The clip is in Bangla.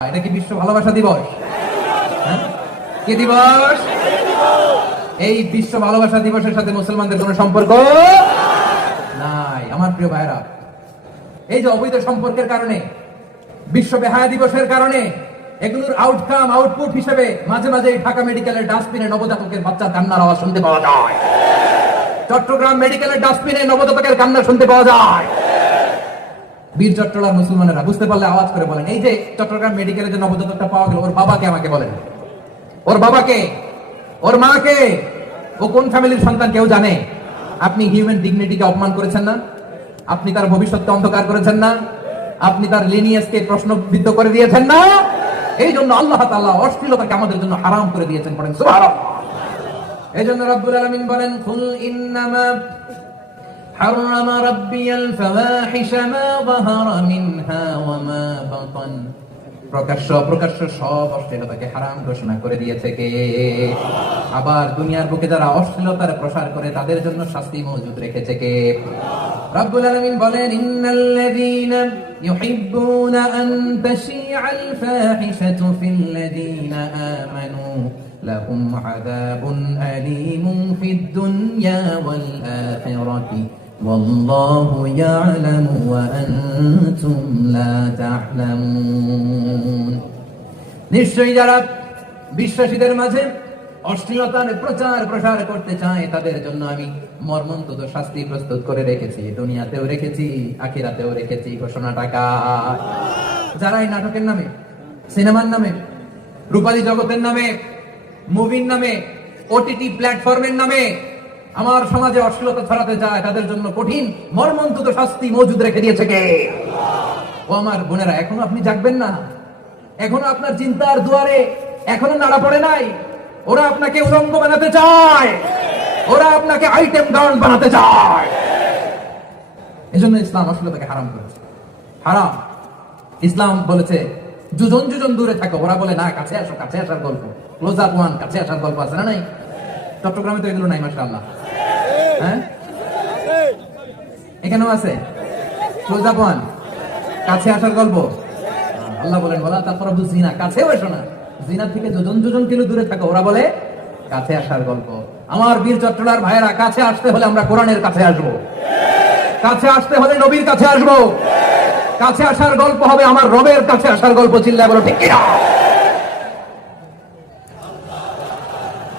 এটা কি বিশ্ব ভালোবাসা দিবস? কি দিবস? এই বিশ্ব ভালোবাসা দিবসের সাথে মুসলমানদের কোনো সম্পর্ক নাই। আমার প্রিয় ভাইরা, এই যে অবৈধ সম্পর্কের কারণে, বিশ্ব বেহায়া দিবসের কারণে, এগুলোর আউটপুট হিসেবে মাঝে মাঝে ঢাকা মেডিকেলের ডাস্টবিনে নবজাতকের বাচ্চার কান্নার আওয়াজ শুনতে পাওয়া যায়। চট্টগ্রাম মেডিকেলের ডাস্টবিনে নবজাতকের কান্না শুনতে পাওয়া যায়। বীর চট্টলার মুসলমানেরা বুঝতে পারলে আওয়াজ করে বলেন, এই যে চট্টগ্রাম মেডিকেলে যে নবজাতকটা পাওয়া গেল, ওর বাবাকে আমাকে বলেন। ওর বাবাকে, ওর মাকে, ও কোন ফ্যামিলির সন্তান কেউ জানে? আপনি হিউম্যান ডিগনিটিকে অপমান করেছেন না? আপনি তার ভবিষ্যৎকে অন্ধকার করেছেন না? আপনি তার লিনিয়েজকে প্রশ্নবিদ্ধ করে দিয়েছেন না? এই জন্য আল্লাহ তাআলা অশ্লীলতাকে আমাদের জন্য হারাম করে দিয়েছেন। পড়েন সুবহানাল্লাহ। এই জন্য রব্বুল আলামিন বলেন, কুল ইন্নামা حرم ربي الفواحش ما ظهر منها وما بطن। প্রকাশ্য সব অশ্লীলতাকে হারাম ঘোষণা করে দিয়েছে কে? আবার দুনিয়ার বুকে যারা অশ্লীলতার প্রসার করে তাদের জন্য শাস্তি মজুদ রেখেছে কে? রব্বুল আলামিন বলেন, ইন্নাল্লাযীনা ইউহিব্বুনা আন তাশিআল ফাহিশাতু ফিল্লাযীনা আমানু লাহুম আযাবুন আলীমুন ফিদ দুনিয়া ওয়াল আখিরাতি ওয়াল্লাহু ইয়ালামু ওয়া আনতুম লা তা'লামুন। নিশ্চয়ই যারা বিশ্বাসীদের মাঝে অশ্লীলতার প্রসার করতে চায় তাদের জন্য আমি মর্মন্তুদ শাস্তি প্রস্তুত করে রেখেছি। দুনিয়াতেও রেখেছি, আখিরাতেও রেখেছি। ঘোষণা টাকা যারা এই নাটকের নামে, সিনেমার নামে, রূপালী জগতের নামে, মুভির নামে, ওটিটি প্ল্যাটফর্মের নামে আমার সমাজে অশ্লীলতা ছড়াতে চায় তাদের জন্য কঠিন মর্মন্তুদ শাস্তি মজুদ রেখে দিয়েছে কে? ও আমার বোনেরা, এখনো আপনি জাগবেন না? এখনো আপনার চিন্তার দুয়ারে এখনো নাড়া পড়ে নাই? ওরা আপনাকে উলঙ্গ বানাতে চায়, ওরা আপনাকে আইটেম গার্ল বানাতে চায়। এজন্য ইসলাম অশ্লীলতাকে হারাম করেছে। হারাম। ইসলাম বলেছে যুজন দূরে থাকো। ওরা বলে না, কাছে আসো, কাছে আসার গল্প, ক্লোজ আপ ওয়ান, কাছে আসার গল্প আছে না? নাই? চট্টগ্রামে তো এগুলো নাই মাশাআল্লাহ। হ্যাঁ, এখানেও আছে ক্লোজ আপ ওয়ান, কাছে আসার গল্প। আল্লাহ বলেন, বলা তাকরাবু জিনা, কাছেও এসো না, জিনা থেকে যুজন কিলো দূরে থাকো। ওরা বলে কাছে আসার গল্প। আমার বীর চট্টলার ভাইয়েরা, কাছে আসতে হলে আমরা কোরআনের কাছে আসবো, কাছে আসতে হলে নবীর কাছে আসবো, কাছে আসার গল্প হবে আমার রবের কাছে আসার গল্প। চিল্লায় বলো ঠিক কিনা?